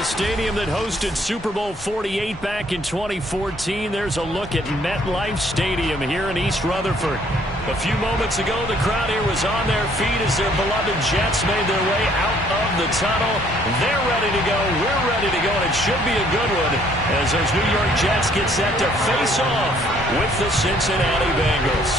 the stadium that hosted Super Bowl 48 back in 2014. There's a look at MetLife Stadium here in East Rutherford. A few moments ago, the crowd here was on their feet as their beloved Jets made their way out of the tunnel. They're ready to go. We're ready to go, and it should be a good one as those New York Jets get set to face off with the Cincinnati Bengals.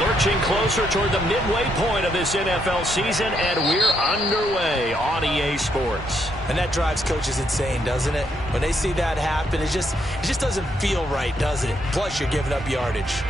Lurching closer toward the midway point of this NFL season, and we're underway on EA Sports. And that drives coaches insane, doesn't it? When they see that happen, it just doesn't feel right, does it? Plus, you're giving up yardage.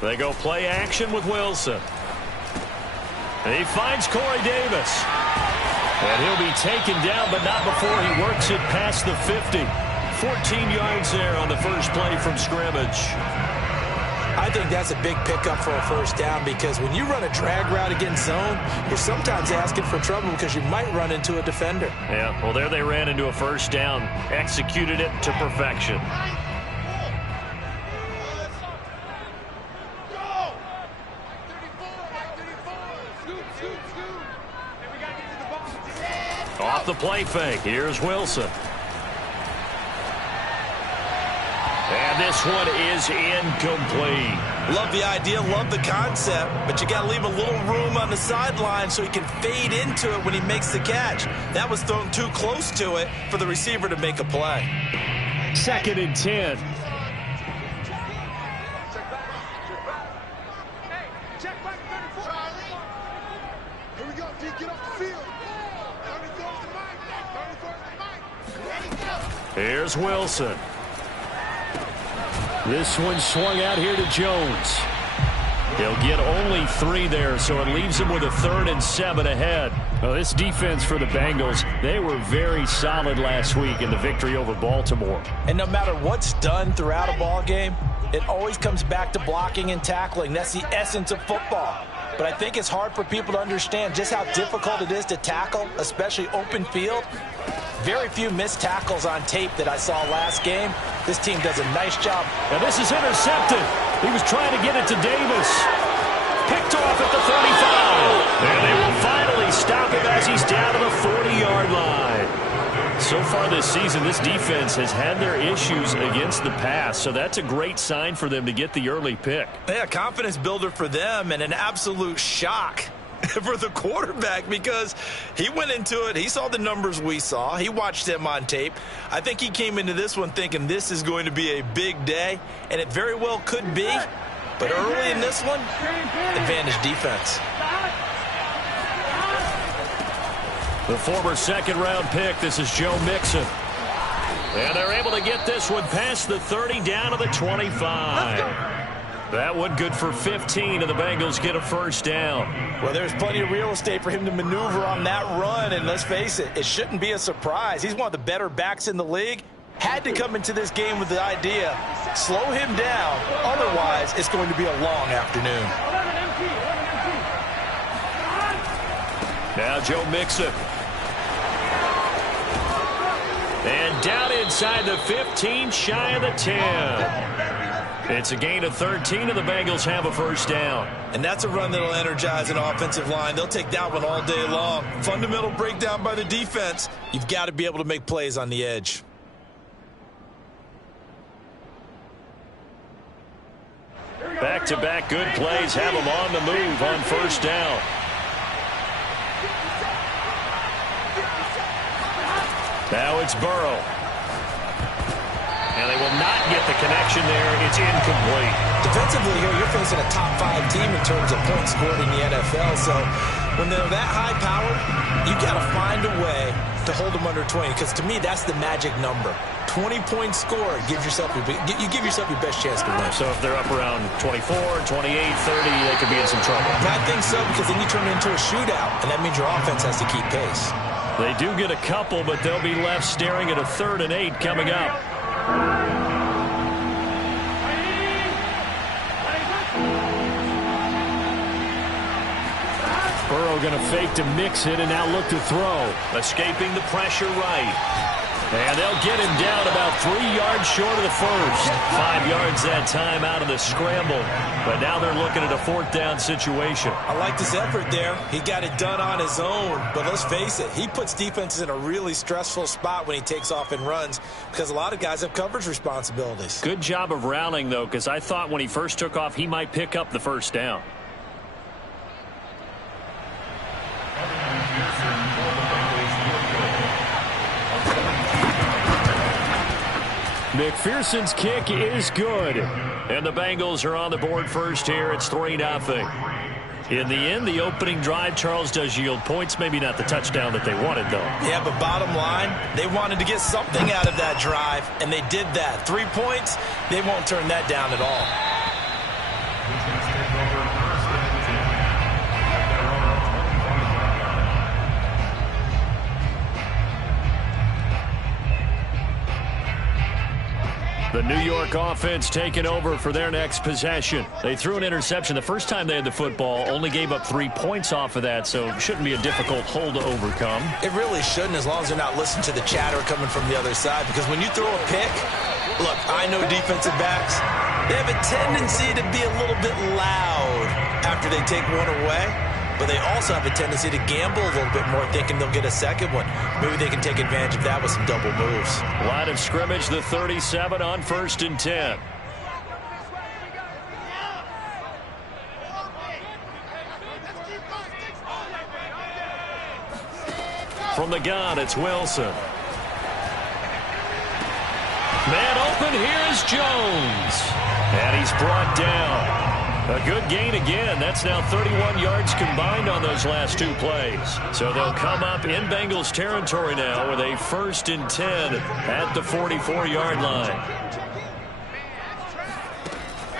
They go play action with Wilson. He finds Corey Davis. And he'll be taken down, but not before he works it past the 50. 14 yards there on the first play from scrimmage. I think that's a big pickup for a first down because when you run a drag route against zone, you're sometimes asking for trouble because you might run into a defender. Yeah, well, there they ran into a first down, executed it to perfection. Off the play fake, here's Wilson. And this one is incomplete. Love the idea, love the concept, but you got to leave a little room on the sideline so he can fade into it when he makes the catch. That was thrown too close to it for the receiver to make a play. 2nd and 10. Here's Wilson. This one swung out here to Jones. He'll get only 3 there, so it leaves him with a 3rd and 7 ahead. Well, this defense for the Bengals, they were very solid last week in the victory over Baltimore. And no matter what's done throughout a ball game, it always comes back to blocking and tackling. That's the essence of football. But I think it's hard for people to understand just how difficult it is to tackle, especially open field. Very few missed tackles on tape that I saw last game. This team does a nice job. Now this is intercepted. He was trying to get it to Davis. Picked off at the 35. And they will finally stop him as he's down to the 40-yard line. So far this season, this defense has had their issues against the pass, so that's a great sign for them to get the early pick. Yeah, confidence builder for them and an absolute shock for the quarterback because he went into it. He saw the numbers we saw. He watched them on tape. I think he came into this one thinking this is going to be a big day, and it very well could be. But early in this one, advantage defense. The former 2nd-round pick, this is Joe Mixon. And they're able to get this one past the 30 down to the 25. That one good for 15, and the Bengals get a first down. Well, there's plenty of real estate for him to maneuver on that run, and let's face it, it shouldn't be a surprise. He's one of the better backs in the league. Had to come into this game with the idea, slow him down, otherwise it's going to be a long afternoon. Now Joe Mixon. And down inside the 15, shy of the 10. It's a gain of 13, and the Bengals have a first down. And that's a run that'll energize an offensive line. They'll take that one all day long. Fundamental breakdown by the defense. You've got to be able to make plays on the edge. Back-to-back good plays have them on the move on first down. Now it's Burrow. And they will not get the connection there. It's incomplete. Defensively here, you're facing a top 5 team in terms of points scored in the NFL. So when they're that high powered, you got to find a way to hold them under 20. Because to me, that's the magic number. 20 points scored, you give yourself your best chance to win. So if they're up around 24, 28, 30, they could be in some trouble. I think so, because then you turn it into a shootout, and that means your offense has to keep pace. They do get a couple, but they'll be left staring at a 3rd and 8 coming up. Burrow going to fake to mix it and now look to throw. Escaping the pressure right. And they'll get him down about 3 yards short of the first. 5 yards that time out of the scramble. But now they're looking at a 4th down situation. I like his effort there. He got it done on his own. But let's face it, he puts defenses in a really stressful spot when he takes off and runs because a lot of guys have coverage responsibilities. Good job of rallying, though, because I thought when he first took off, he might pick up the 1st down. McPherson's kick is good. And the Bengals are on the board first here. It's 3-0. In the end, the opening drive, Charles, does yield points. Maybe not the touchdown that they wanted, though. Yeah, but bottom line, they wanted to get something out of that drive, and they did that. 3 points, they won't turn that down at all. The New York offense taking over for their next possession. They threw an interception the first time they had the football, only gave up 3 points off of that, so it shouldn't be a difficult hole to overcome. It really shouldn't, as long as they're not listening to the chatter coming from the other side, because when you throw a pick, look, I know defensive backs, they have a tendency to be a little bit loud after they take one away. But they also have a tendency to gamble a little bit more, thinking they'll get a second one. Maybe they can take advantage of that with some double moves. Line of scrimmage, the 37 on 1st and 10. From the gun, it's Wilson. Man open, here's Jones. And he's brought down. A good gain again. That's now 31 yards combined on those last 2 plays. So they'll come up in Bengals territory now with a 1st and 10 at the 44-yard line.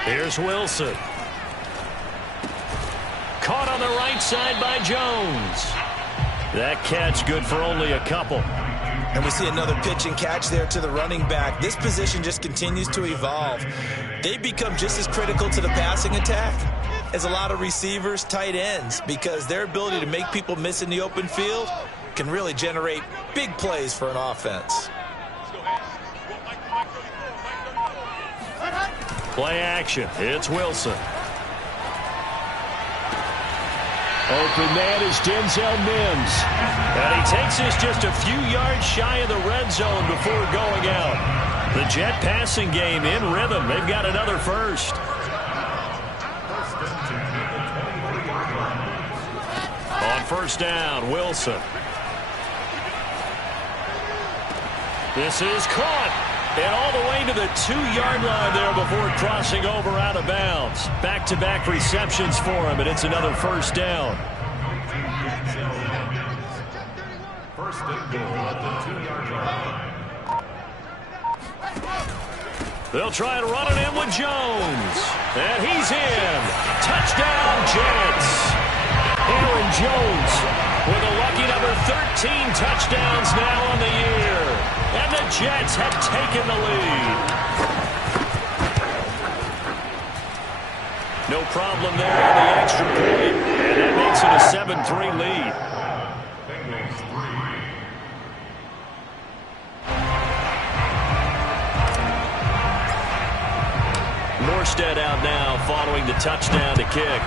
Here's Wilson. Caught on the right side by Jones. That catch good for only a couple. And we see another pitch and catch there to the running back. This position just continues to evolve. They become just as critical to the passing attack as a lot of receivers, tight ends, because their ability to make people miss in the open field can really generate big plays for an offense. Play action. It's Wilson. Open man is Denzel Mims. And he takes this just a few yards shy of the red zone before going out. The Jet passing game in rhythm. They've got another first. On 1st down, Wilson. This is caught. And all the way to the 2-yard line there before crossing over out of bounds. Back-to-back receptions for him, and it's another 1st down. First and goal at the 2-yard line. They'll try and run it in with Jones. And he's in. Touchdown, Jets. Aaron Jones with a lucky number 13 touchdowns now on the year. And the Jets have taken the lead. No problem there on the extra point. And that makes it a 7-3 lead. Morstead out now following the touchdown to kick.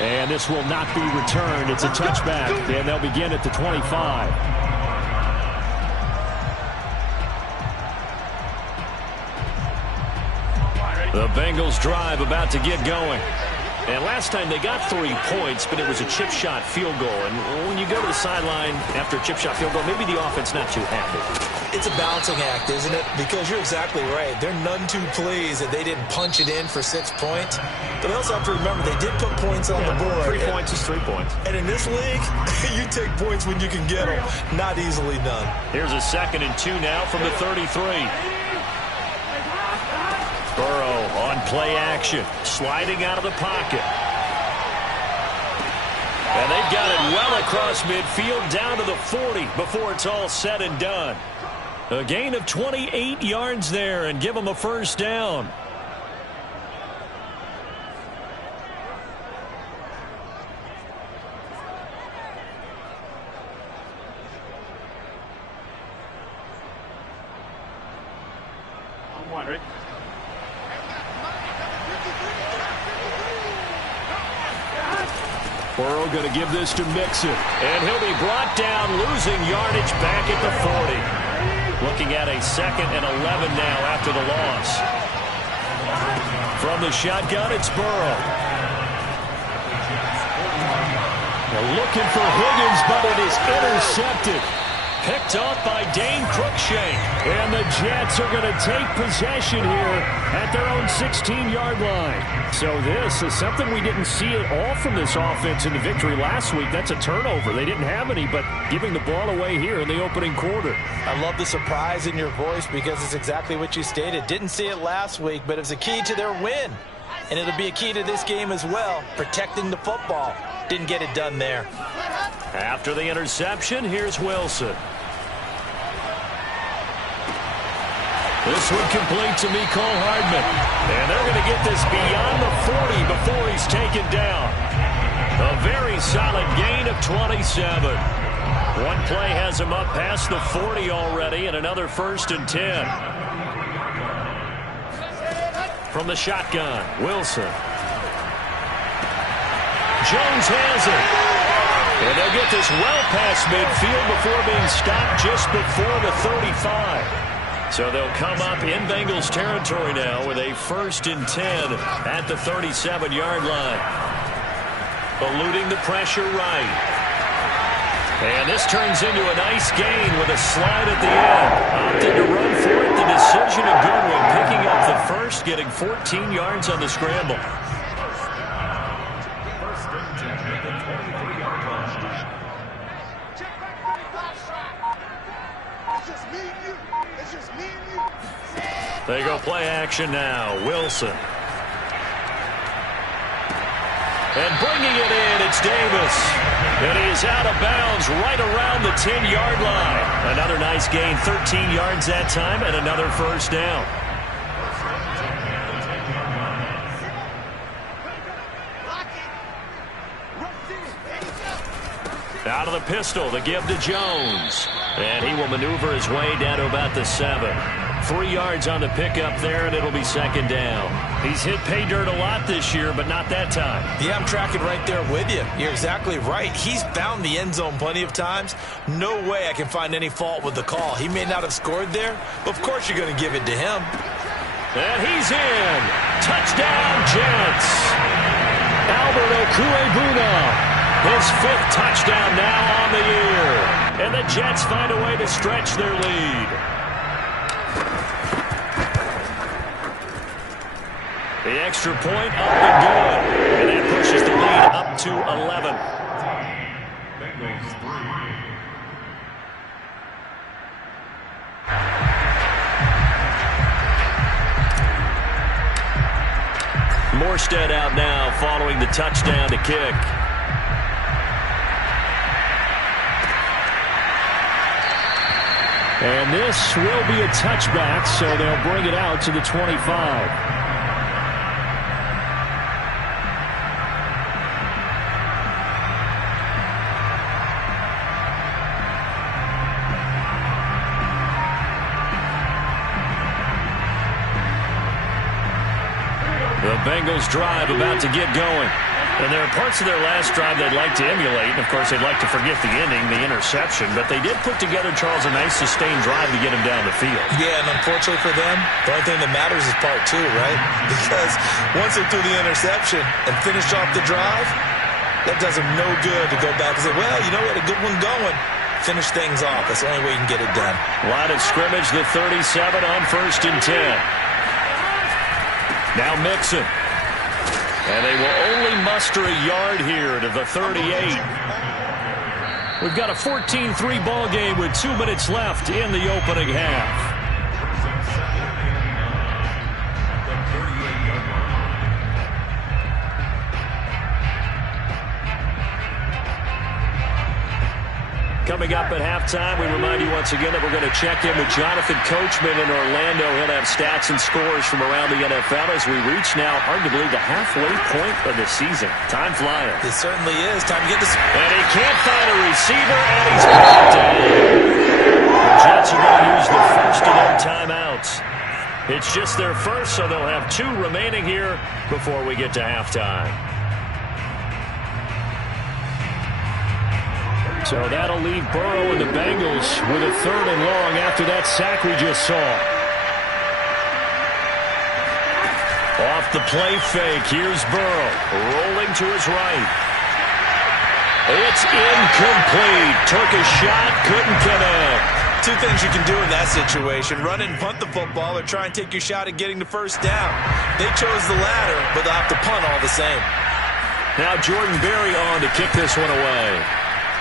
And this will not be returned. It's a touchback, and they'll begin at the 25. The Bengals drive about to get going. And last time they got 3 points, but it was a chip shot field goal. And when you go to the sideline after a chip shot field goal, maybe the offense not too happy. It's a balancing act, isn't it? Because you're exactly right. They're none too pleased that they didn't punch it in for 6 points. But they also have to remember they did put points on the board. 3 points is 3 points. And in this league, you take points when you can get them. Not easily done. Here's a 2nd and 2 now from the 33. Burrow on play action, sliding out of the pocket. And they've got it well across midfield down to the 40 before it's all said and done. A gain of 28 yards there and give them a first down. Burrow going to give this to Mixon. And he'll be brought down, losing yardage back at the 40. Looking at a 2nd and 11 now after the loss. From the shotgun, it's Burrow. They're looking for Higgins, but it is intercepted. Picked off by Dane Cruikshank. And the Jets are going to take possession here at their own 16-yard line. So this is something we didn't see at all from this offense in the victory last week. That's a turnover. They didn't have any, but giving the ball away here in the opening quarter. I love the surprise in your voice because it's exactly what you stated. Didn't see it last week, but it was a key to their win. And it'll be a key to this game as well, protecting the football. Didn't get it done there. After the interception, here's Wilson. This one complete to Mecole Hardman. And they're going to get this beyond the 40 before he's taken down. A very solid gain of 27. One play has him up past the 40 already, and another 1st and 10. From the shotgun, Wilson. Jones has it. And they'll get this well past midfield before being stopped just before the 35. So they'll come up in Bengals territory now with a 1st and 10 at the 37-yard line. Eluding the pressure right. And this turns into a nice gain with a slide at the end. Opted to run for it. The decision a good one. Picking up the first, getting 14 yards on the scramble. They go play action now. Wilson. And bringing it in, it's Davis. And he's out of bounds right around the 10-yard line. Another nice gain, 13 yards that time, and another first down. Out of the pistol, the give to Jones. And he will maneuver his way down to about the 7. 3 yards on the pickup there, and it'll be 2nd down. He's hit pay dirt a lot this year, but not that time. Yeah, I'm tracking right there with you. You're exactly right. He's found the end zone plenty of times. No way I can find any fault with the call. He may not have scored there, but of course you're going to give it to him. And he's in. Touchdown, Jets. Albert Okwuegbuna. His 5th touchdown now on the year. And the Jets find a way to stretch their lead. The extra point up and good. And that pushes the lead up to 11. Morstead out now following the touchdown to kick. And this will be a touchback, so they'll bring it out to the 25. The Bengals drive about to get going. And there are parts of their last drive they'd like to emulate. And, of course, they'd like to forget the ending, the interception. But they did put together, Charles, a nice sustained drive to get him down the field. Yeah, and unfortunately for them, the only thing that matters is part two, right? Because once they threw the interception and finished off the drive, that does them no good to go back and say, well, you know, we had a good one going. Finish things off. That's the only way you can get it done. Line of scrimmage, the 37 on 1st and 10. Now Mixon. And they will only muster a yard here to the 38. We've got a 14-3 ball game with 2 minutes left in the opening half. Coming up at halftime, we remind you once again that we're going to check in with Jonathan Coachman in Orlando. He'll have stats and scores from around the NFL as we reach now, hard to believe, the halfway point of the season. Time flying. It certainly is. Time to get this. And he can't find a receiver, and he's brought down. The Jets are going to use the first of their timeouts. It's just their first, so they'll have 2 remaining here before we get to halftime. So that'll leave Burrow and the Bengals with a 3rd and long after that sack we just saw. Off the play fake, here's Burrow, rolling to his right. It's incomplete. Took a shot, couldn't connect. 2 things you can do in that situation. Run and punt the football or try and take your shot at getting the first down. They chose the latter, but they'll have to punt all the same. Now Jordan Berry on to kick this one away.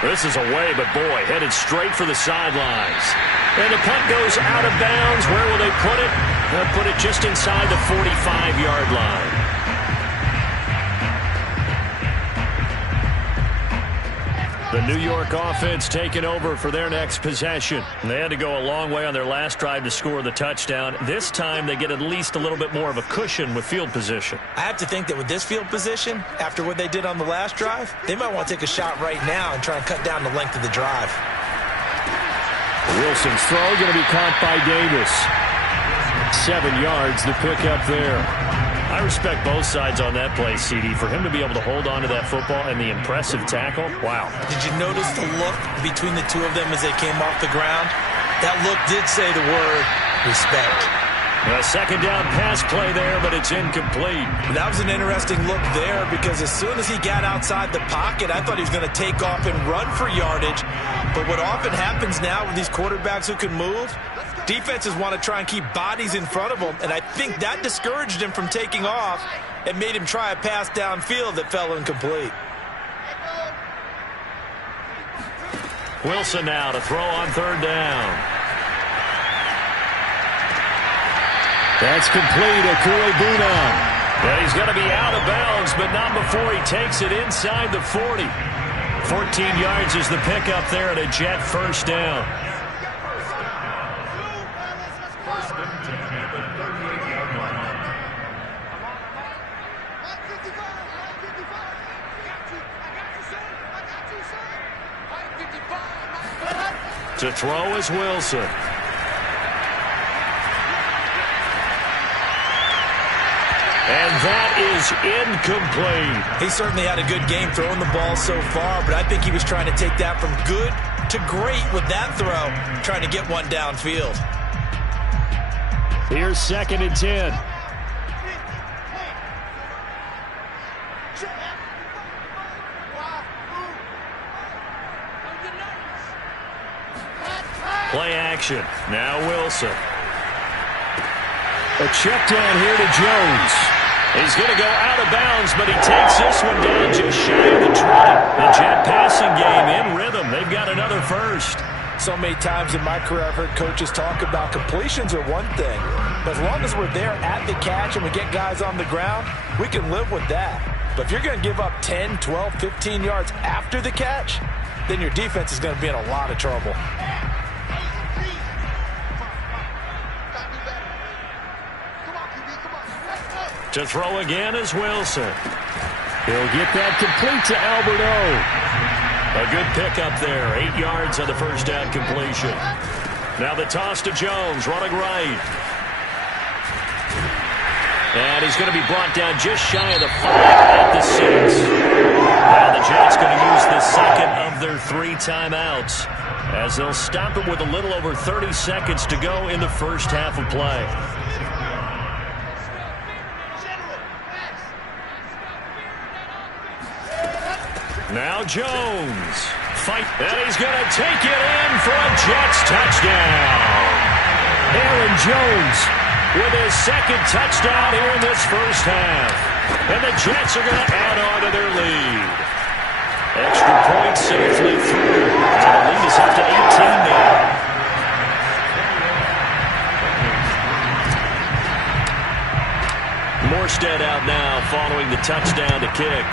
This is away, but boy, headed straight for the sidelines. And the punt goes out of bounds. Where will they put it? They'll put it just inside the 45-yard line. The New York offense taking over for their next possession. They had to go a long way on their last drive to score the touchdown. This time they get at least a little bit more of a cushion with field position. I have to think that with this field position, after what they did on the last drive, they might want to take a shot right now and try and cut down the length of the drive. Wilson's throw going to be caught by Davis. 7 yards, the pickup there. I respect both sides on that play, CD. For him to be able to hold on to that football and the impressive tackle, wow. Did you notice the look between the 2 of them as they came off the ground? That look did say the word respect. A 2nd down pass play there, but it's incomplete. That was an interesting look there because as soon as he got outside the pocket, I thought he was going to take off and run for yardage. But what often happens now with these quarterbacks who can move, defenses want to try and keep bodies in front of them, and I think that discouraged him from taking off and made him try a pass downfield that fell incomplete. Wilson now to throw on 3rd down. That's complete. Okuegbunam. And he's going to be out of bounds, but not before he takes it inside the 40. 14 yards is the pickup there and a Jet 1st down. To throw is Wilson. And that is incomplete. He certainly had a good game throwing the ball so far, but I think he was trying to take that from good to great with that throw, trying to get one downfield. Here's 2nd and 10. Play action. Now Wilson. A check down here to Jones. He's going to go out of bounds, but he takes this one down just shy of the 20. The Jet passing game in rhythm. They've got another first. So many times in my career I've heard coaches talk about completions are one thing, but as long as we're there at the catch and we get guys on the ground, we can live with that. But if you're going to give up 10, 12, 15 yards after the catch, then your defense is going to be in a lot of trouble. To throw again is Wilson. He'll get that complete to Albert O. A good pickup there. 8 yards on the first down completion. Now the toss to Jones, running right. And he's going to be brought down just shy of the 5 at the 6. timeouts, as they'll stop it with a little over 30 seconds to go in the first half of play. Now Jones. Fight. And he's going to take it in for a Jets touchdown. Aaron Jones with his second touchdown here in this first half. And the Jets are going to add on to their lead. Extra point safely through. So the lead is up to 18 now. Morstead out now following the touchdown to kick.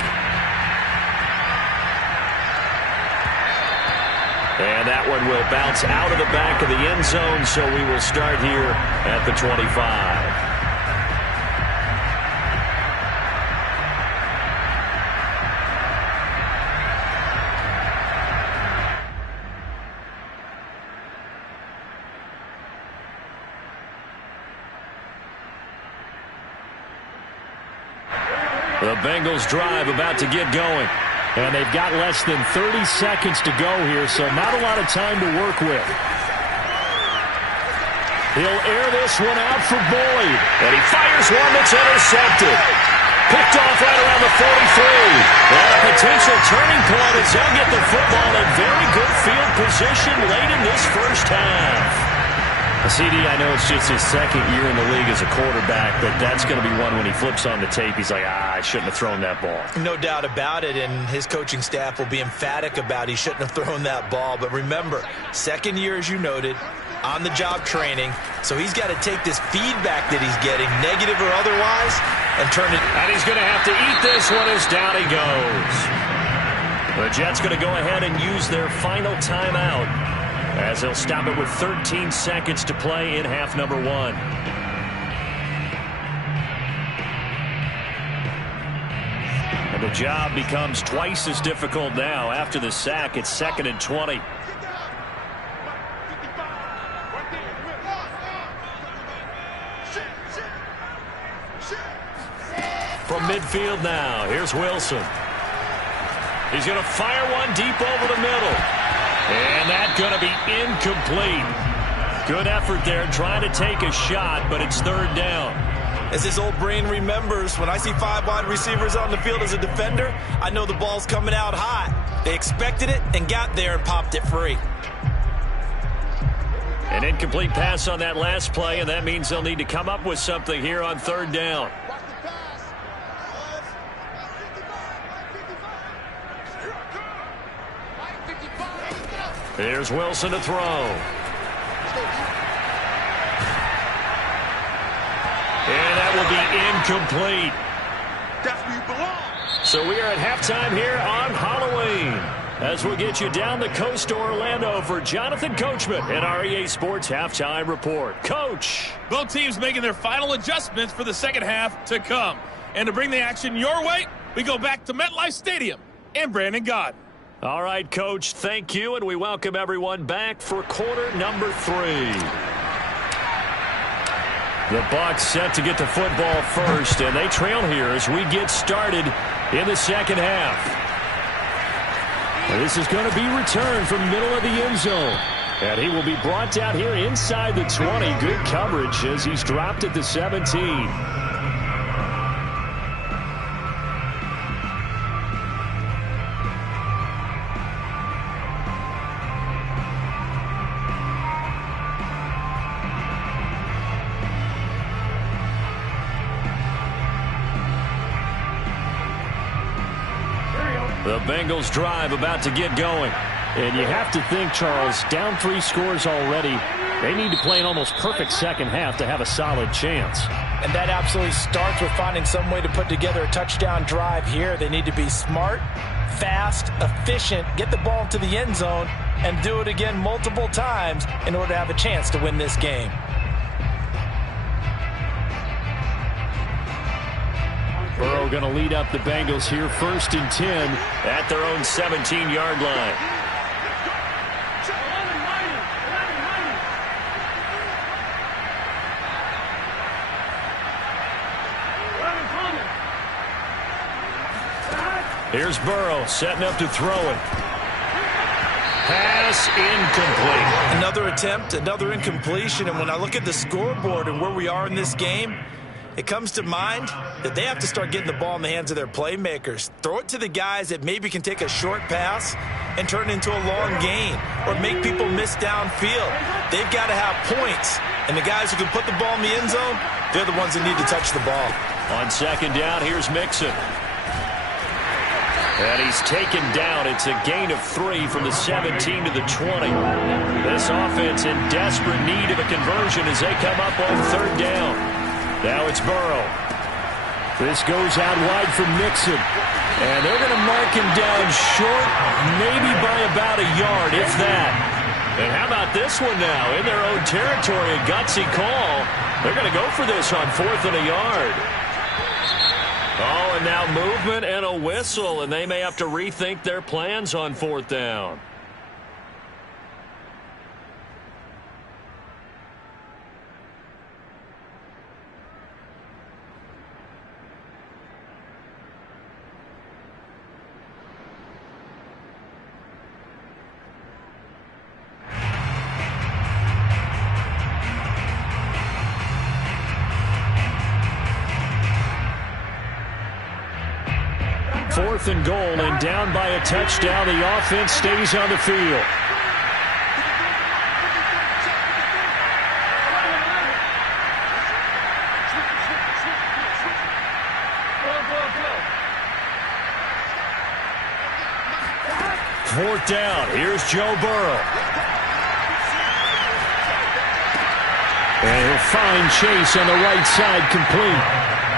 And that one will bounce out of the back of the end zone, so we will start here at the 25. The Bengals drive about to get going. And they've got less than 30 seconds to go here, so not a lot of time to work with. He'll air this one out for Boyd. And he fires one that's intercepted. Picked off right around the 43. And a potential turning point as they'll get the football in very good field position late in this first half. CD, I know it's just his second year in the league as a quarterback, but that's going to be one when he flips on the tape. He's like, I shouldn't have thrown that ball. No doubt about it, and his coaching staff will be emphatic about he shouldn't have thrown that ball. But remember, second year, as you noted, on-the-job training, so he's got to take this feedback that he's getting, negative or otherwise, and turn it. And he's going to have to eat this one as down he goes. The Jets going to go ahead and use their final timeout, as they'll stop it with 13 seconds to play in half number one. And the job becomes twice as difficult now. After the sack, it's 2nd and 20. From midfield now, here's Wilson. He's going to fire one deep over the middle. And that's going to be incomplete. Good effort there trying to take a shot, but it's third down. As his old brain remembers, when I see 5 wide receivers on the field as a defender, I know the ball's coming out hot. They expected it and got there and popped it free. An incomplete pass on that last play, and that means they'll need to come up with something here on third down. Here's Wilson to throw. And that will be incomplete. That's where you belong. So we are at halftime here on Halloween, as we'll get you down the coast to Orlando for Jonathan Coachman and our EA Sports Halftime Report. Coach. Both teams making their final adjustments for the second half to come. And to bring the action your way, we go back to MetLife Stadium in Brandon Gaudin. All right, Coach, thank you, and we welcome everyone back for quarter number 3. The Bucs set to get the football first, and they trail here as we get started in the second half. And this is going to be returned from the middle of the end zone. And he will be brought down here inside the 20. Good coverage as he's dropped at the 17. The Bengals drive about to get going. And you have to think, Charles, down 3 scores already. They need to play an almost perfect second half to have a solid chance. And that absolutely starts with finding some way to put together a touchdown drive here. They need to be smart, fast, efficient, get the ball into the end zone, and do it again multiple times in order to have a chance to win this game. Burrow going to lead up the Bengals here, 1st and 10 at their own 17-yard line. Here's Burrow setting up to throw it. pass incomplete. Another attempt, another incompletion, and when I look at the scoreboard and where we are in this game, it comes to mind that they have to start getting the ball in the hands of their playmakers. Throw it to the guys that maybe can take a short pass and turn it into a long gain or make people miss downfield. They've got to have points, and the guys who can put the ball in the end zone, they're the ones that need to touch the ball. On second down, here's Mixon. And he's taken down. It's a gain of 3 from the 17 to the 20. This offense in desperate need of a conversion as they come up on third down. Now it's Burrow. This goes out wide for Mixon. And they're going to mark him down short, maybe by about a yard, if that. And how about this one now? In their own territory, a gutsy call. They're going to go for this on 4th and a yard. Oh, and now movement and a whistle, and they may have to rethink their plans on 4th down. Fourth and goal, and down by a touchdown. The offense stays on the field. Fourth down. Here's Joe Burrow. And he'll find Chase on the right side, complete.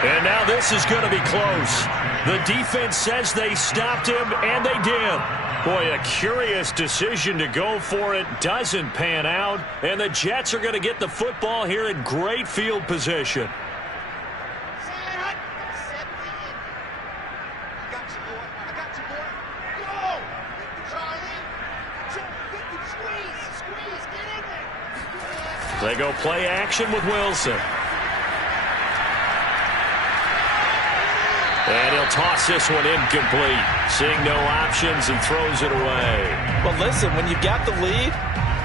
And now this is going to be close. The defense says they stopped him, and they did. Boy, a curious decision to go for it. Doesn't pan out. And the Jets are going to get the football here in great field position. They go play action with Wilson. And he'll toss this one incomplete. Seeing no options and throws it away. Well, listen, when you've got the lead,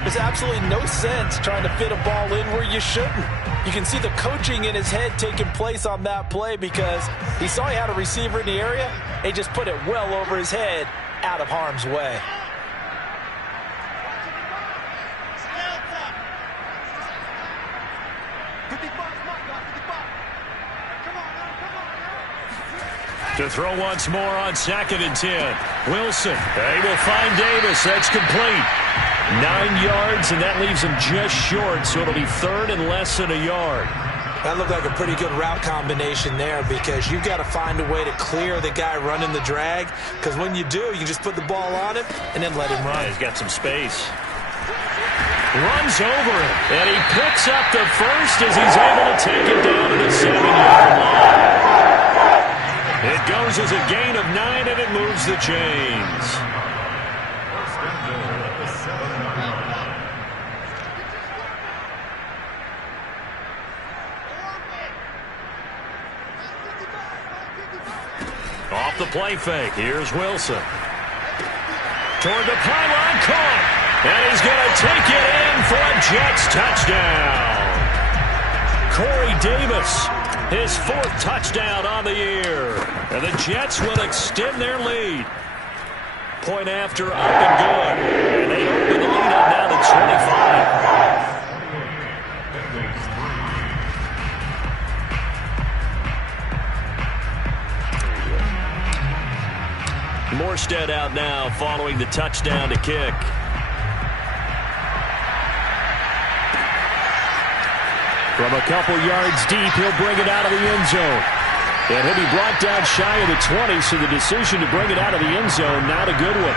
there's absolutely no sense trying to fit a ball in where you shouldn't. You can see the coaching in his head taking place on that play because he saw he had a receiver in the area. He just put it well over his head out of harm's way. To throw once more on 2nd and 10. Wilson, they will find Davis. That's complete. 9 yards, and that leaves him just short, so it'll be 3rd and less than a yard. That looked like a pretty good route combination there because you've got to find a way to clear the guy running the drag because when you do, you can just put the ball on him and then let him run. Yeah, he's got some space. Runs over him, and he picks up the first as he's able to take it down to the 7-yard line. It goes as a gain of 9, and it moves the chains. Off the play fake, here's Wilson. Toward the pylon, caught. And he's going to take it in for a Jets touchdown. Corey Davis, his 4th touchdown on the year. And the Jets will extend their lead. Point after, up and good. And they open the lead up now to 25. Morstead out now following the touchdown to kick. From a couple yards deep, he'll bring it out of the end zone. And he'll be brought down shy of the 20, so the decision to bring it out of the end zone, not a good one.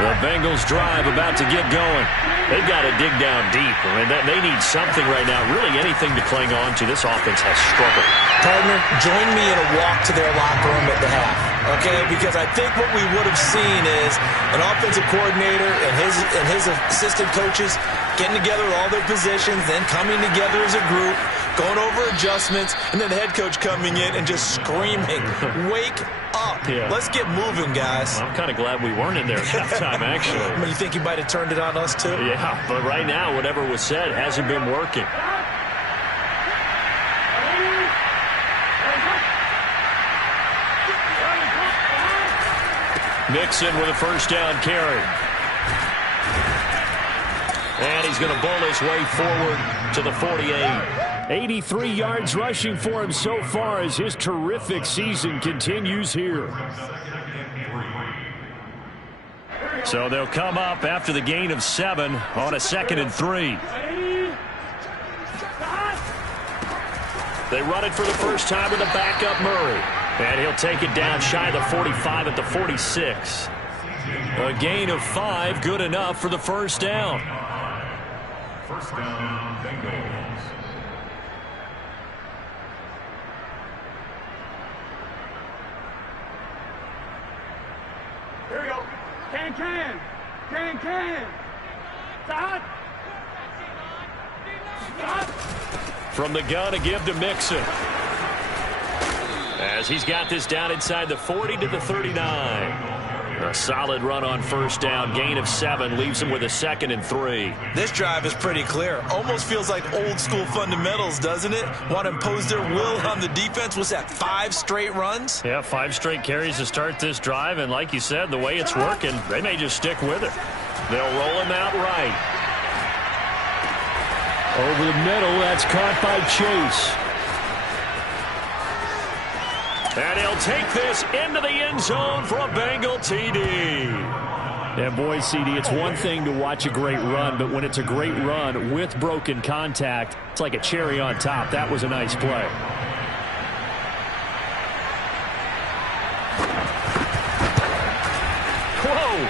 The Bengals drive about to get going. They've got to dig down deep. I mean, they need something right now, really anything to cling on to. This offense has struggled. Partner, join me in a walk to their locker room at the half, okay? Because I think what we would have seen is an offensive coordinator and his assistant coaches getting together all their positions, then coming together as a group, going over adjustments, and then the head coach coming in and just screaming, wake up. Yeah. Let's get moving, guys. I'm kind of glad we weren't in there at halftime, actually. I mean, you think he might have turned it on us, too? Yeah, but right now, whatever was said hasn't been working. Mixon with a first down carry. And he's going to bowl his way forward to the 48. 83 yards rushing for him so far as his terrific season continues here. So they'll come up after the gain of 7 on a 2nd and 3. They run it for the first time with a backup Murray. And he'll take it down shy of the 45 at the 46. A gain of 5, good enough for the first down. First down, Bengals. Here we go. Can. Stop. From the gun, a give to Mixon. As he's got this down inside the 40 to the 39. A solid run on first down. Gain of 7 leaves him with a 2nd and 3. This drive is pretty clear. Almost feels like old school fundamentals, doesn't it? Want to impose their will on the defense. Was that 5 straight runs? Yeah, 5 straight carries to start this drive. And like you said, the way it's working, they may just stick with it. They'll roll him out right. Over the middle, that's caught by Chase. And he'll take this into the end zone for a Bengal TD. And boy, CD, it's one thing to watch a great run, but when it's a great run with broken contact, it's like a cherry on top. That was a nice play. Whoa!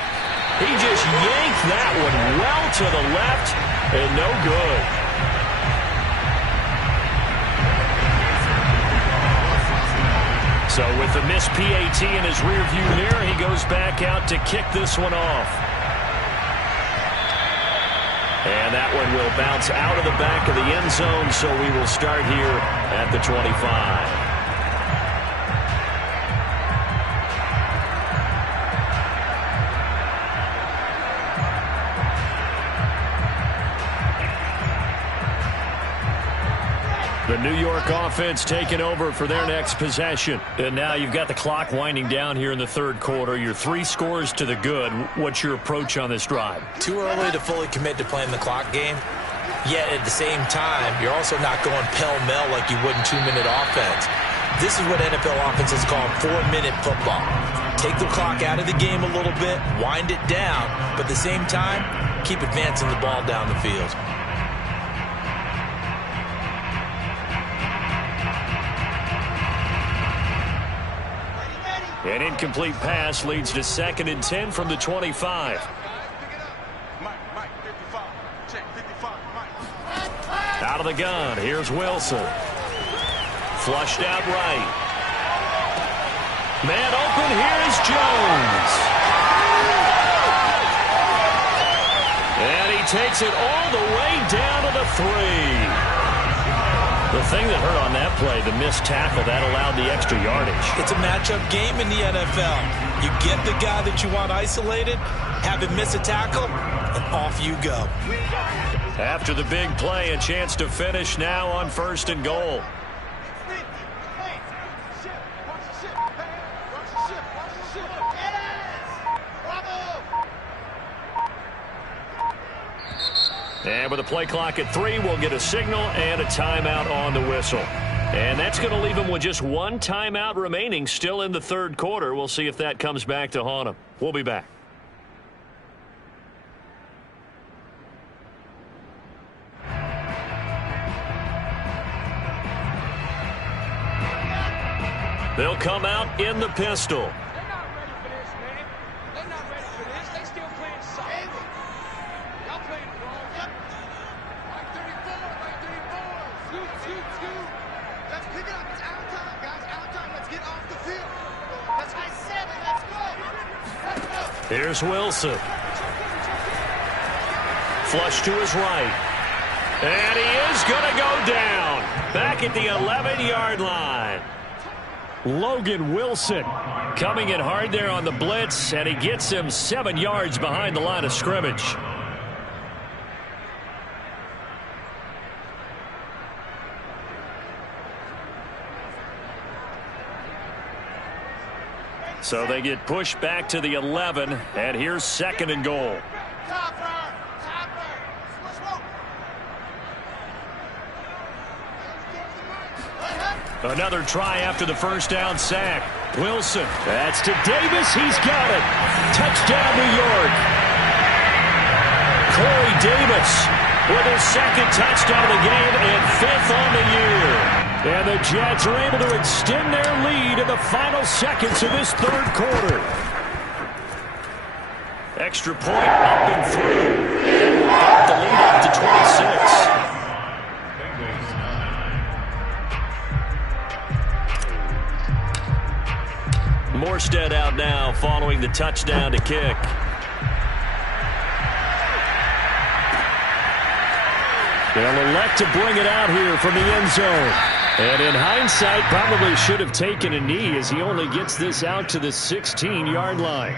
He just yanked that one well to the left and no good. So with the missed PAT in his rearview mirror, he goes back out to kick this one off. And that one will bounce out of the back of the end zone, so we will start here at the 25. The New York offense taking over for their next possession. And now you've got the clock winding down here in the third quarter. You're 3 scores to the good. What's your approach on this drive? Too early to fully commit to playing the clock game. Yet at the same time, you're also not going pell-mell like you would in 2-minute offense. This is what NFL offenses call 4-minute football. Take the clock out of the game a little bit, wind it down, but at the same time, keep advancing the ball down the field. An incomplete pass leads to 2nd and 10 from the 25. Out of the gun, here's Wilson. Flushed out right. Man open, here is Jones. And he takes it all the way down to the 3. The thing that hurt on that play, the missed tackle, that allowed the extra yardage. It's a matchup game in the NFL. You get the guy that you want isolated, have him miss a tackle, and off you go. After the big play, a chance to finish now on 1st and goal. And with a play clock at 3, we'll get a signal and a timeout on the whistle. And that's going to leave them with just 1 timeout remaining still in the third quarter. We'll see if that comes back to haunt them. We'll be back. They'll come out in the pistol. Here's Wilson. Flush to his right. And he is going to go down. back at the 11-yard line. Logan Wilson coming in hard there on the blitz, and he gets him 7 yards behind the line of scrimmage. So they get pushed back to the 11, and here's 2nd and goal. Another try after the first down sack. Wilson, that's to Davis. He's got it. Touchdown, New York. Corey Davis with his 2nd touchdown of the game and 5th on the year. And the Jets are able to extend their lead in the final seconds of this 3rd quarter. Extra point up and through. And we'll bump the lead up to 26. Morstead out now following the touchdown to kick. They'll elect to bring it out here from the end zone. And in hindsight, probably should have taken a knee as he only gets this out to the 16-yard line.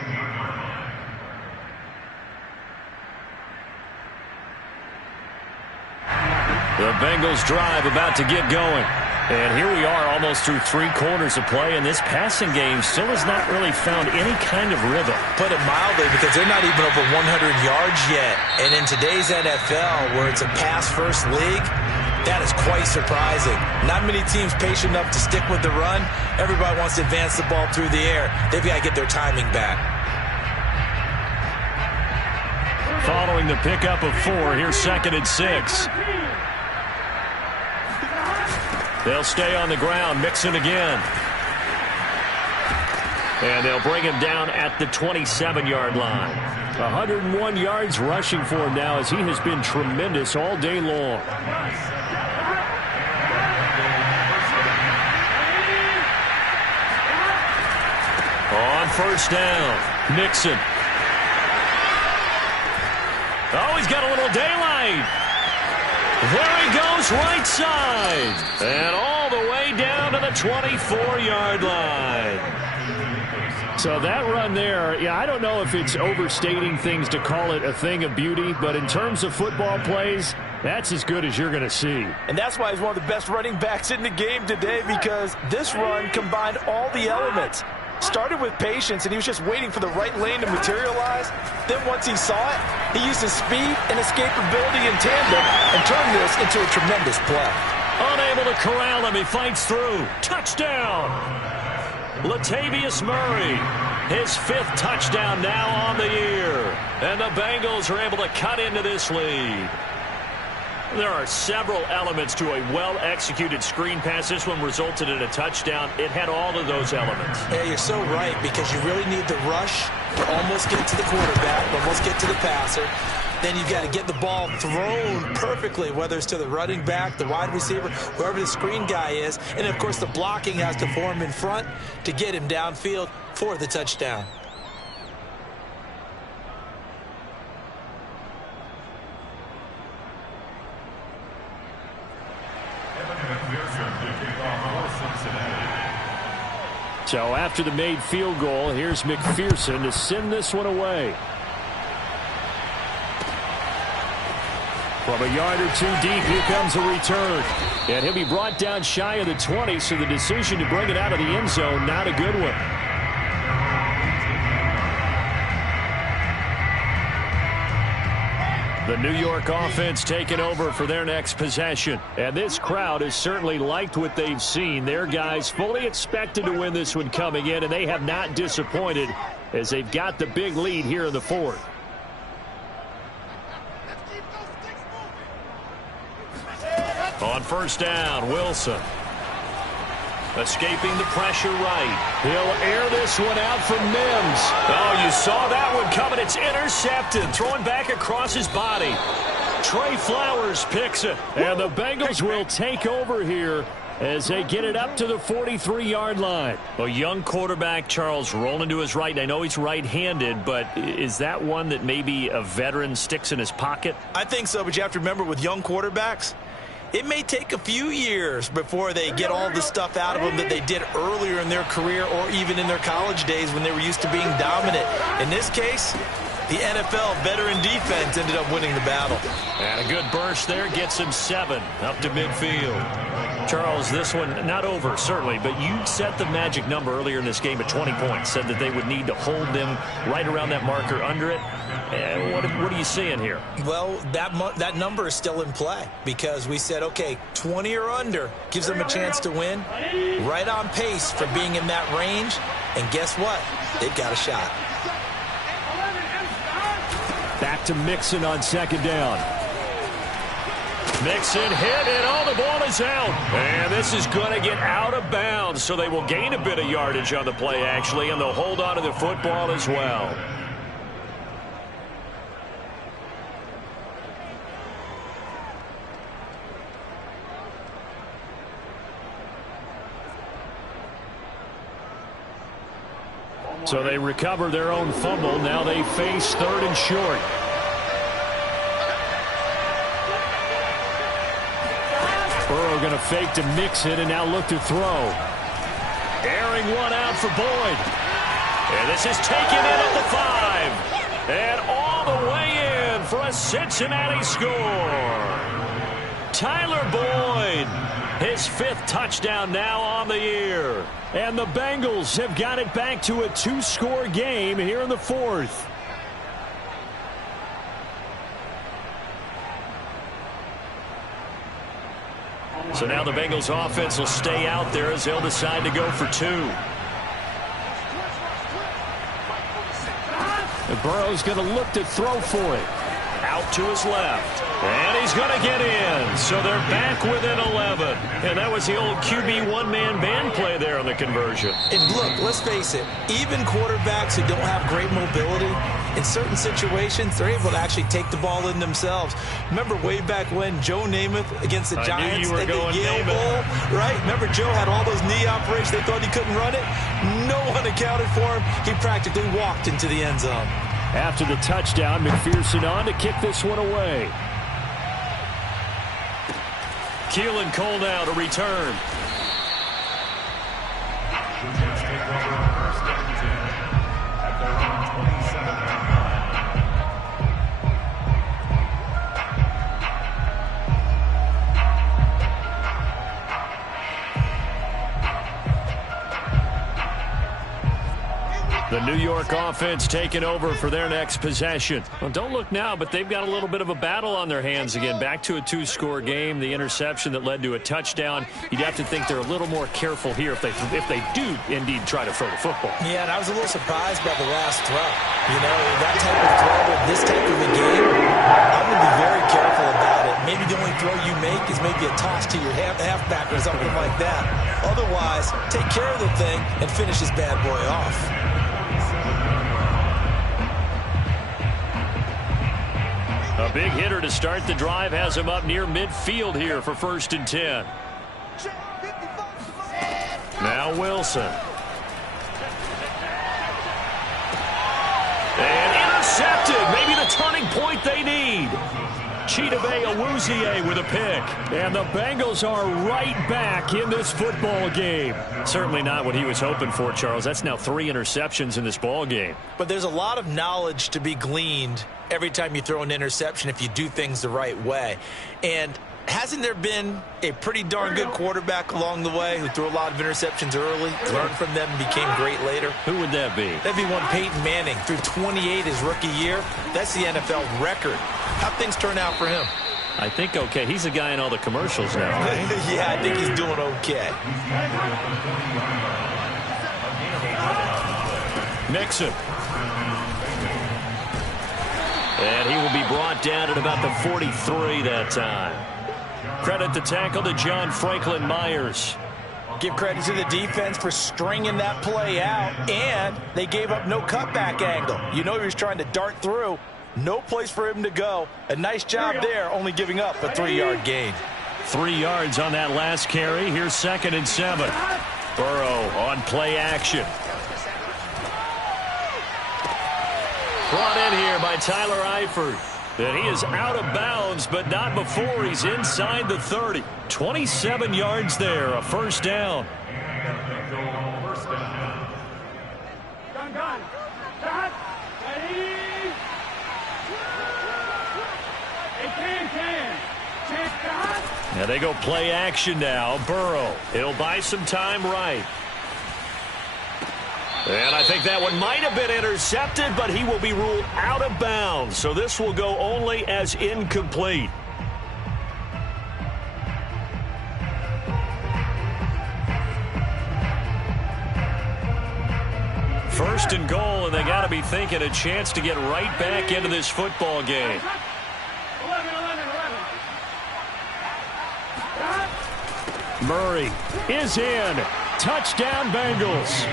The Bengals drive about to get going. And here we are almost through 3 quarters of play, and this passing game still has not really found any kind of rhythm. Put it mildly, because they're not even over 100 yards yet. And in today's NFL, where it's a pass-first league, that is quite surprising. Not many teams patient enough to stick with the run. Everybody wants to advance the ball through the air. They've got to get their timing back. Following the pickup of 4, here's 2nd and 6. They'll stay on the ground, Mixon again. And they'll bring him down at the 27-yard line. 101 yards rushing for him now as he has been tremendous all day long. On first down, Mixon. Oh, he's got a little daylight. There he goes, right side. And all the way down to the 24-yard line. So that run there, yeah, I don't know if it's overstating things to call it a thing of beauty, but in terms of football plays, that's as good as you're going to see. And that's why he's one of the best running backs in the game today, because this run combined all the elements. Started with patience, and he was just waiting for the right lane to materialize. Then once he saw it, he used his speed and escapability in tandem and turned this into a tremendous play. Unable to corral him, he fights through. Touchdown! Latavius Murray, his 5th touchdown now on the year. And the Bengals are able to cut into this lead. There are several elements to a well-executed screen pass. This one resulted in a touchdown. It had all of those elements. Yeah, you're so right, because you really need the rush to almost get to the quarterback, almost get to the passer. Then you've got to get the ball thrown perfectly, whether it's to the running back, the wide receiver, whoever the screen guy is. And, of course, the blocking has to form in front to get him downfield for the touchdown. So after the made field goal, here's McPherson to send this one away. From a yard or 2 deep, here comes a return. And he'll be brought down shy of the 20, so the decision to bring it out of the end zone, not a good one. The New York offense taking over for their next possession. And this crowd has certainly liked what they've seen. Their guys fully expected to win this one coming in, and they have not disappointed as they've got the big lead here in the 4th. On first down, Wilson. Escaping the pressure right. He'll air this one out from Mims. Oh, you saw that one coming. It's intercepted. Throwing back across his body. Trey Flowers picks it. And the Bengals will take over here as they get it up to the 43-yard line. A young quarterback, Charles, rolling to his right. And I know he's right-handed, but is that one that maybe a veteran sticks in his pocket? I think so, but you have to remember with young quarterbacks, It may take a few years before they get all the stuff out of them that they did earlier in their career or even in their college days when they were used to being dominant. In this case, the NFL veteran defense ended up winning the battle. And a good burst there gets him 7 up to midfield. Charles, this one not over, certainly, but you set the magic number earlier in this game at 20 points, said that they would need to hold them right around that marker under it. What are you seeing here? Well, that number is still in play because we said, okay, 20 or under gives them a chance to win. Right on pace for being in that range. And guess what? They've got a shot. Back to Mixon on second down. Mixon hit, and all the ball is out. And this is going to get out of bounds, so they will gain a bit of yardage on the play, actually, and they'll hold on to the football as well. So they recover their own fumble. Now they face 3rd and short. Burrow going to fake to Mixon and now look to throw. Airing one out for Boyd. And this is taken in at the 5. And all the way in for a Cincinnati score. Tyler Boyd. His 5th touchdown now on the year. And the Bengals have got it back to a 2-score game here in the 4th. So now the Bengals offense will stay out there as they'll decide to go for 2. And Burrow's going to look to throw for it. Out to his left. And he's going to get in. So they're back within 11. And that was the old QB one-man band play there on the conversion. And look, let's face it, even quarterbacks who don't have great mobility, in certain situations, they're able to actually take the ball in themselves. Remember way back when Joe Namath against the Giants in the Yale Bowl, right? Remember Joe had all those knee operations. They thought he couldn't run it. No one accounted for him. He practically walked into the end zone. After the touchdown, McPherson on to kick this one away. Keelan Cole now to return. The New York offense taking over for their next possession. Well, don't look now, but they've got a little bit of a battle on their hands again. Back to a 2-score game. The interception that led to a touchdown. You'd have to think they're a little more careful here if they do indeed try to throw the football. Yeah, and I was a little surprised by the last throw. You know, that type of throw, this type of a game, I'm going to be very careful about it. Maybe the only throw you make is maybe a toss to your halfback or something like that. Otherwise, take care of the thing and finish this bad boy off. A big hitter to start the drive has him up near midfield here for 1st and 10. Now Wilson. And intercepted. Maybe the turning point they need. Chidobe Awuzie with a pick. And the Bengals are right back in this football game. Certainly not what he was hoping for, Charles. That's now 3 interceptions in this ball game. But there's a lot of knowledge to be gleaned every time you throw an interception if you do things the right way. And hasn't there been a pretty darn good quarterback along the way who threw a lot of interceptions early, learned from them, and became great later? Who would that be? That'd be one Peyton Manning. Threw 28 his rookie year. That's the NFL record. How'd things turn out for him? I think okay. He's a guy in all the commercials now, right? Yeah, I think he's doing okay. Mixon. And he will be brought down at about the 43 that time. Credit the tackle to John Franklin Myers. Give credit to the defense for stringing that play out, and they gave up no cutback angle. You know he was trying to dart through. No place for him to go. A nice job there, only giving up a 3-yard gain. 3 yards on that last carry. Here's 2nd and 7. Burrow on play action. Brought in here by Tyler Eifert. And he is out of bounds, but not before he's inside the 30. 27 yards there, a first down. Gun. Start. Ready. Can. Start. Now they go play action now. Burrow. He'll buy some time right. And I think that one might have been intercepted, but he will be ruled out of bounds. So this will go only as incomplete. First and goal, and they got to be thinking a chance to get right back into this football game. 11. Murray is in. Touchdown, Bengals.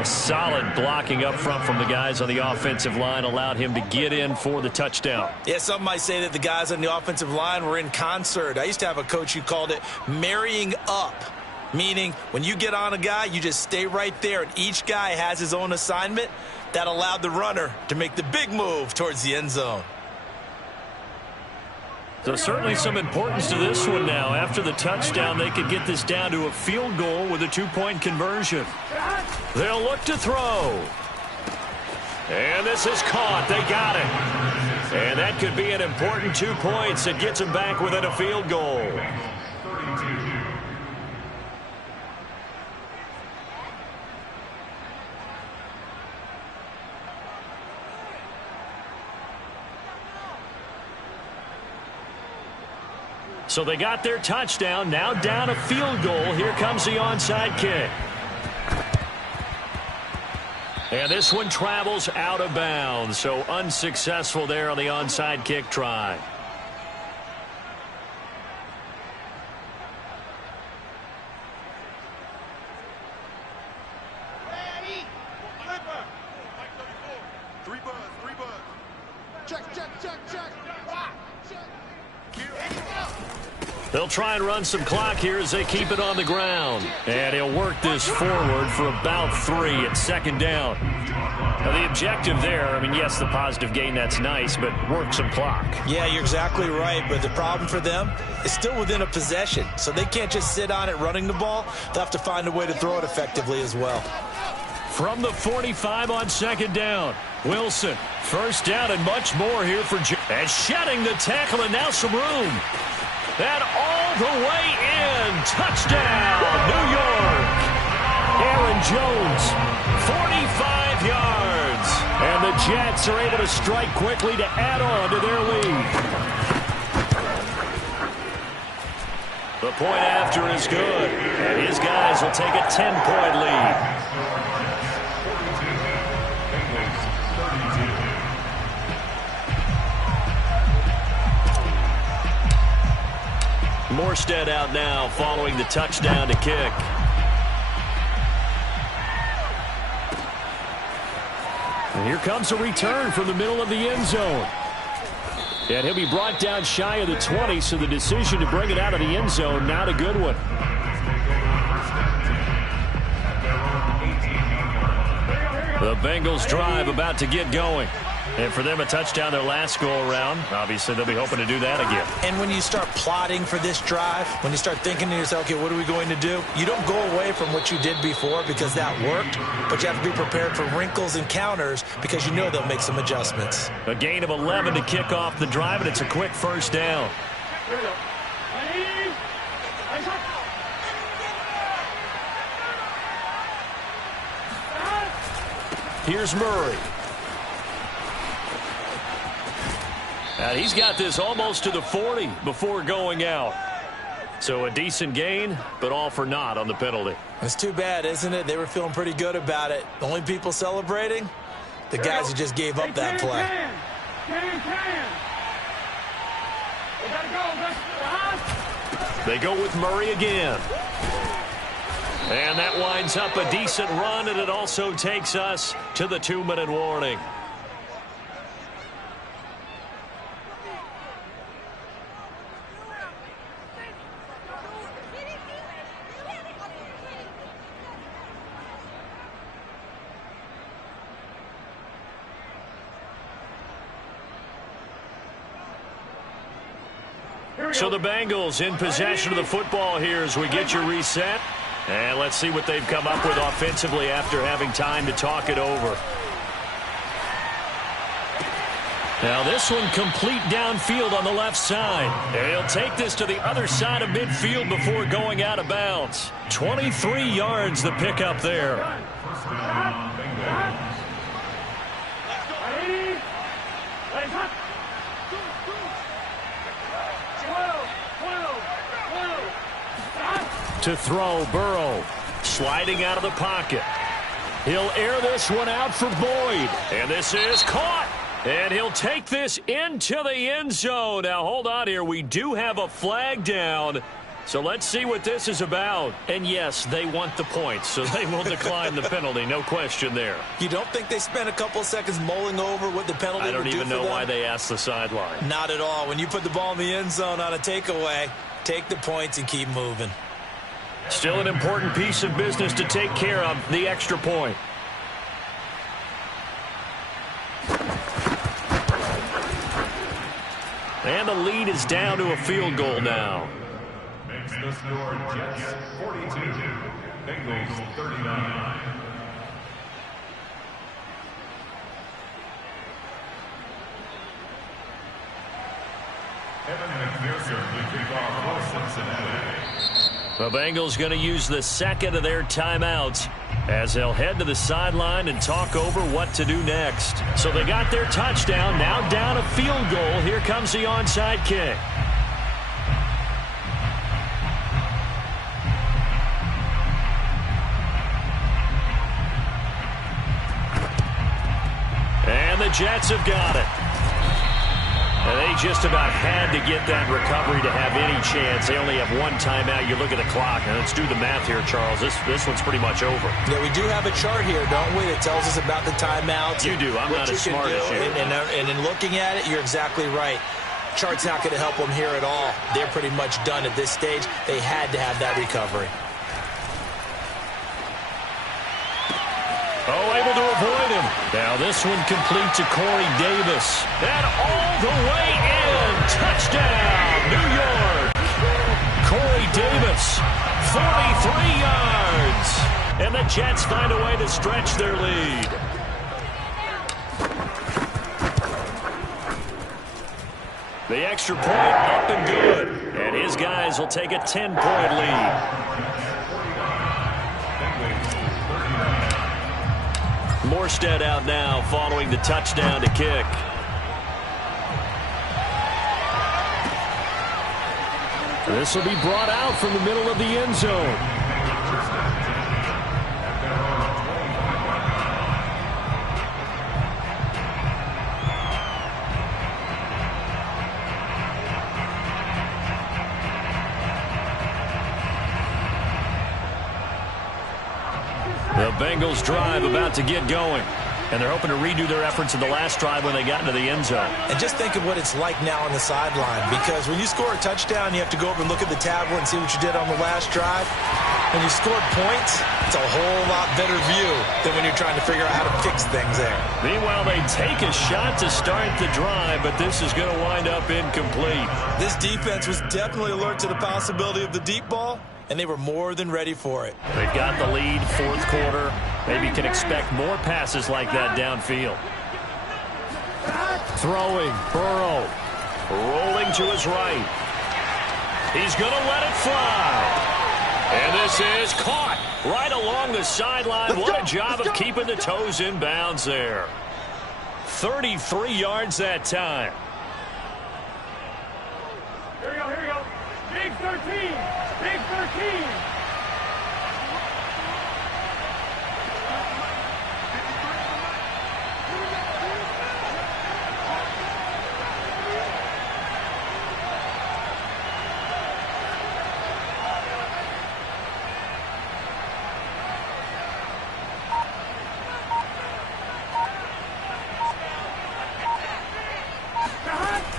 A solid blocking up front from the guys on the offensive line allowed him to get in for the touchdown. Yeah, some might say that the guys on the offensive line were in concert. I used to have a coach who called it marrying up, meaning when you get on a guy, you just stay right there, and each guy has his own assignment. That allowed the runner to make the big move towards the end zone. So certainly some importance to this one now. After the touchdown, they could get this down to a field goal with a 2-point conversion. They'll look to throw. And this is caught. They got it. And that could be an important 2 points. It gets them back within a field goal. So they got their touchdown, now down a field goal. Here comes the onside kick. And this one travels out of bounds, so unsuccessful there on the onside kick try. They'll try and run some clock here as they keep it on the ground. And he'll work this forward for about 3 at second down. Now the objective there, I mean, yes, the positive gain, that's nice, but work some clock. Yeah, you're exactly right, but the problem for them is still within a possession. So they can't just sit on it running the ball. They'll have to find a way to throw it effectively as well. From the 45 on second down, Wilson, first down and much more here for Joe. And shedding the tackle, and now some room. And all the way in. Touchdown, New York. Aaron Jones, 45 yards. And the Jets are able to strike quickly to add on to their lead. The point after is good. And his guys will take a 10-point lead. Morstead out now following the touchdown to kick. And here comes a return from the middle of the end zone. And he'll be brought down shy of the 20, so the decision to bring it out of the end zone, not a good one. The Bengals drive about to get going. And for them, a touchdown their last go-around. Obviously, they'll be hoping to do that again. And when you start plotting for this drive, when you start thinking to yourself, okay, what are we going to do? You don't go away from what you did before because that worked, but you have to be prepared for wrinkles and counters because you know they'll make some adjustments. A gain of 11 to kick off the drive, and it's a quick first down. Here's Murray. And he's got this almost to the 40 before going out. So a decent gain, but all for naught on the penalty. It's too bad, isn't it? They were feeling pretty good about it. The only people celebrating, the guys who just gave up that play. They go with Murray again. And that winds up a decent run, and it also takes us to the 2-minute warning. So the Bengals in possession of the football here as we get your reset. And let's see what they've come up with offensively after having time to talk it over. Now this one complete downfield on the left side. And he'll take this to the other side of midfield before going out of bounds. 23 yards the pickup there. To throw, Burrow sliding out of the pocket. He'll air this one out for Boyd. And this is caught. And he'll take this into the end zone. Now, hold on here. We do have a flag down. So let's see what this is about. And, yes, they want the points, so they will decline the penalty. No question there. You don't think they spent a couple of seconds mulling over what the penalty would do for them? I don't even know why they asked the sideline. Not at all. When you put the ball in the end zone on a takeaway, take the points and keep moving. Still an important piece of business to take care of, the extra point. And the lead is down to a field goal now. Makes the score Jets 42, Bengals 39. Evan McPherson to kick off for Cincinnati. The Bengals going to use the second of their timeouts as they'll head to the sideline and talk over what to do next. So they got their touchdown, now down a field goal. Here comes the onside kick. And the Jets have got it. And they just about had to get that recovery to have any chance. They only have one timeout. You look at the clock. Now let's do the math here, Charles. This one's pretty much over. Yeah, we do have a chart here, don't we, that tells us about the timeouts. You do. I'm not as smart as you. And in looking at it, you're exactly right. Chart's not going to help them here at all. They're pretty much done at this stage. They had to have that recovery. Oh, able to avoid him. Now this one complete to Corey Davis. And all the way in. Touchdown, New York. Corey Davis, 43 yards. And the Jets find a way to stretch their lead. The extra point up and good. And his guys will take a 10-point lead. Morstead out now following the touchdown to kick. This will be brought out from the middle of the end zone. The Bengals drive about to get going. And they're hoping to redo their efforts in the last drive when they got into the end zone. And just think of what it's like now on the sideline. Because when you score a touchdown, you have to go over and look at the tablet and see what you did on the last drive. When you score points, it's a whole lot better view than when you're trying to figure out how to fix things there. Meanwhile, they take a shot to start the drive, but this is going to wind up incomplete. This defense was definitely alert to the possibility of the deep ball, and they were more than ready for it. They've got the lead, fourth quarter. Maybe can expect more passes like that downfield. Throwing, Burrow, rolling to his right. He's going to let it fly. And this is caught right along the sideline. What a job of keeping the toes in bounds there. 33 yards that time. Here we go, here we go. Big 13. Big 13.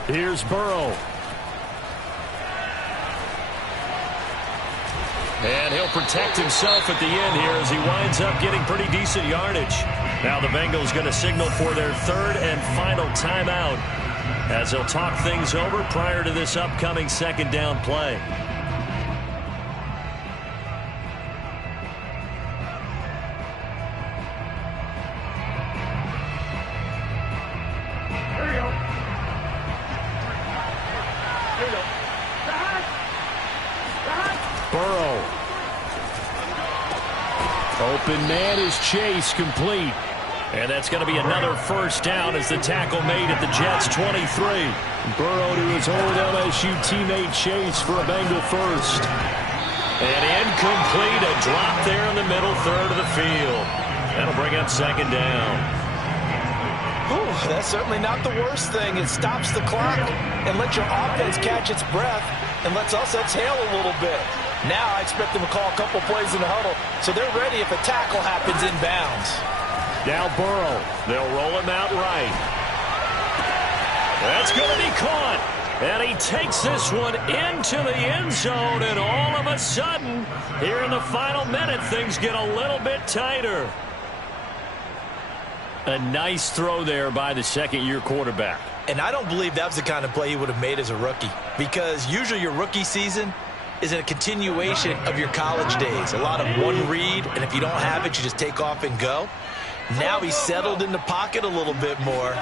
Here's Burrow. And he'll protect himself at the end here as he winds up getting pretty decent yardage. Now the Bengals going to signal for their third and final timeout. as they'll talk things over prior to this upcoming second down play. Burrow. Open man is Chase, complete. And that's going to be another first down as the tackle made at the Jets' 23. Burrow to his old LSU teammate Chase for a Bengal first. And incomplete, a drop there in the middle third of the field. That'll bring up second down. Ooh, that's certainly not the worst thing. It stops the clock and lets your offense catch its breath and lets us exhale a little bit. Now I expect them to call a couple plays in the huddle so they're ready if a tackle happens inbounds. Now Burrow. They'll roll him out right. That's going to be caught. And he takes this one into the end zone, and all of a sudden, here in the final minute, things get a little bit tighter. A nice throw there by the second-year quarterback. And I don't believe that was the kind of play he would have made as a rookie, because usually your rookie season is a continuation of your college days. A lot of one read, and if you don't have it, you just take off and go. Now he's settled in the pocket a little bit more,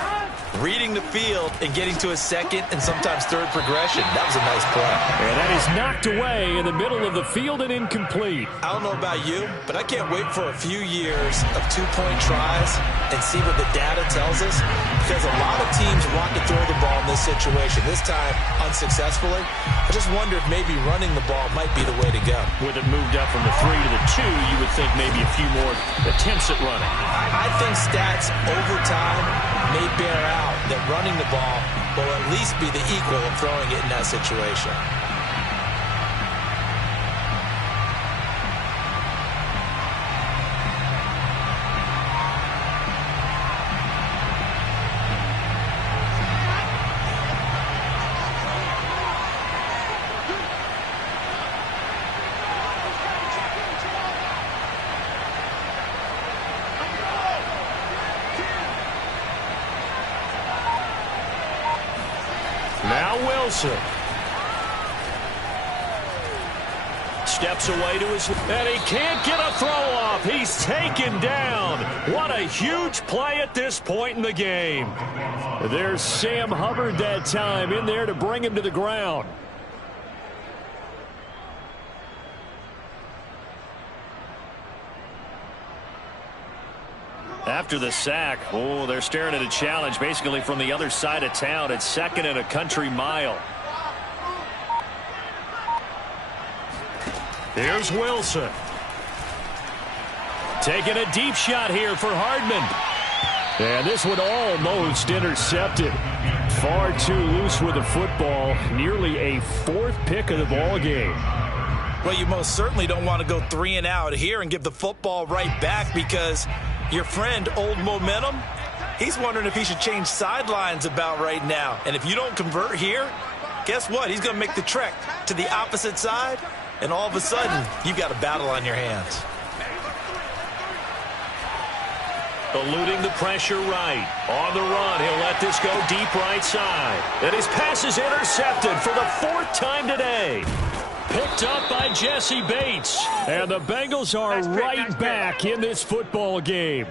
reading the field and getting to a second and sometimes third progression. That was a nice play. And that is knocked away in the middle of the field and incomplete. I don't know about you, but I can't wait for a few years of two-point tries and see what the data tells us, because a lot of teams want to throw the ball in this situation, this time unsuccessfully. I just wonder if maybe running the ball might be the way to go. With it moved up from the 3 to the 2, you would think maybe a few more attempts at running. I think stats over time may bear out that running the ball will at least be the equal of throwing it in that situation. Wilson steps away to his, and he can't get a throw off. He's taken down. What a huge play at this point in the game. There's Sam Hubbard that time in there to bring him to the ground. After the sack, they're staring at a challenge basically from the other side of town. It's second and a country mile. Here's Wilson. Taking a deep shot here for Hardman. And this one almost intercepted. Far too loose with the football. Nearly a fourth pick of the ball game. Well, you most certainly don't want to go 3 and out here and give the football right back, because your friend, Old Momentum, he's wondering if he should change sidelines about right now. And if you don't convert here, guess what? He's going to make the trek to the opposite side, and all of a sudden, you've got a battle on your hands. Eluding the pressure right. On the run, he'll let this go deep right side. And his pass is intercepted for the 4th time today. Picked up by Jesse Bates. And the Bengals are right back in this football game.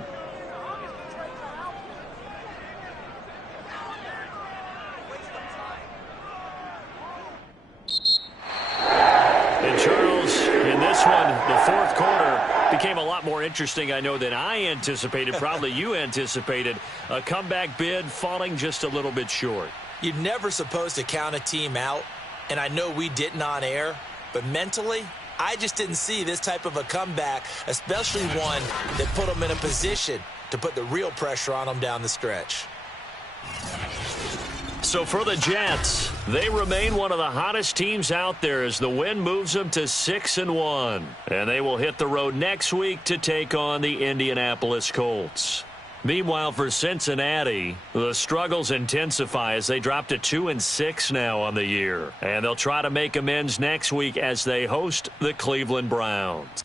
And Charles, in this one, the 4th quarter became a lot more interesting, I know, than I anticipated. Probably you anticipated. A comeback bid falling just a little bit short. You're never supposed to count a team out. And I know we didn't on air, but mentally, I just didn't see this type of a comeback, especially one that put them in a position to put the real pressure on them down the stretch. So for the Jets, they remain one of the hottest teams out there as the win moves them to 6-1. And they will hit the road next week to take on the Indianapolis Colts. Meanwhile, for Cincinnati, the struggles intensify as they drop to 2-6 now on the year. And they'll try to make amends next week as they host the Cleveland Browns.